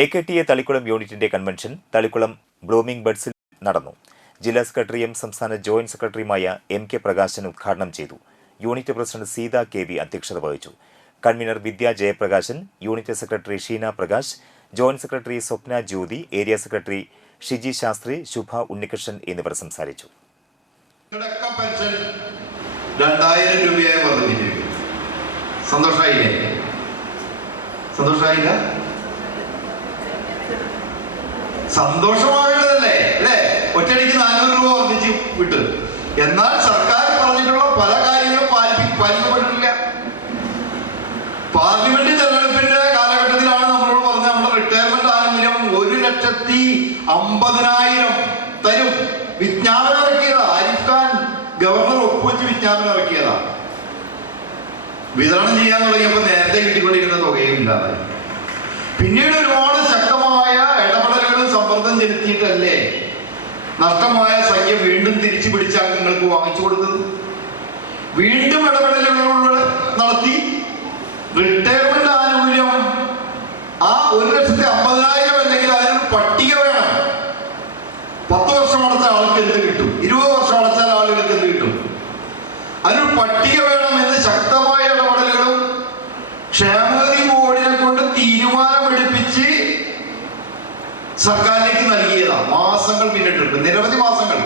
AKTA Thalikkulam യൂണിറ്റിന്റെ convention Thalikkulam blooming ബഡ്സിൽ നടന്നു. ജില്ലാ സെക്രട്ടറിയും സംസ്ഥാന ജോയിന്റ് സെക്രട്ടറിയുമായ MK പ്രകാശൻ ഉദ്ഘാടനം ചെയ്തു. യൂണിറ്റ് പ്രസിഡന്റ് സീത KV അധ്യക്ഷത വഹിച്ചു. Convener Vidya Jayaprakashan, unit secretary Sheena Prakash, joint secretary Swapna Jyothi, area secretary Shiji Shastri, Shubha Unnikrishnan എന്നിവർ സംസാരിച്ചു. 2000 രൂപയായി വർദ്ധിപ്പിച്ചിരിക്കുന്നു. സന്തോഷമായില്ല? സന്തോഷമാകേണ്ടതല്ലേ അല്ലേ? ഒറ്റയടിക്ക് 400 രൂപ വർദ്ധിച്ച് വിട്ട്. എന്നാൽ സർക്കാർ പറഞ്ഞിട്ടുള്ള പല കാര്യങ്ങളും പാലിക്കപ്പെട്ടിട്ടില്ല. പാർലമെന്റ് തെരഞ്ഞെടുപ്പിന്റെ കാലഘട്ടത്തിലാണ് നമ്മളോട് പറഞ്ഞ നമ്മുടെ റിട്ടയർമെന്റ് ആനുകൂല്യം 1,50,000 തരും. വിജ്ഞാപനം ഇറക്കിയതാ. ആരിഫ് ഖാൻ ഗവർണർ ഒപ്പുവെച്ച് വിജ്ഞാപനം ഇറക്കിയതാ. വിതരണം ചെയ്യാൻ തുടങ്ങിയപ്പോൾ നേരത്തെ കിട്ടിക്കൊണ്ടിരുന്ന തുകയും ഇല്ലാതായി. പിന്നീട് ഒരുപാട് ശക്തമായ ഇടപെടലുകളും സമ്മർദ്ദം ചെലുത്തിയിട്ടല്ലേ നഷ്ടമായ സംഖ്യ വീണ്ടും തിരിച്ചു പിടിച്ച അംഗങ്ങൾക്ക് വാങ്ങിച്ചു കൊടുത്തത്. വീണ്ടും ഇടപെടലുകൾ നടത്തി റിട്ടയർമെന്റ് ആനുകൂല്യം ആ 1,50,000 അല്ലെങ്കിൽ അതിനൊരു പട്ടിക വേണം. 10 വർഷം അടച്ച ആൾക്ക് എന്ത് കിട്ടും, 20 വർഷം അടച്ചാൽ ആളുകൾക്ക് എന്ത് കിട്ടും, അതിനൊരു പട്ടിക വേണം എന്ന് ശക്തമായ ഇടപെടലുകളും ക്ഷേമനിധി ബോർഡിനെ കൊണ്ട് തീരുമാനമെടുപ്പിച്ച് സർക്കാരിലേക്ക് നൽകിയതാണ്. മാസങ്ങൾ പിന്നിട്ടിട്ടുണ്ട്, നിരവധി മാസങ്ങൾ.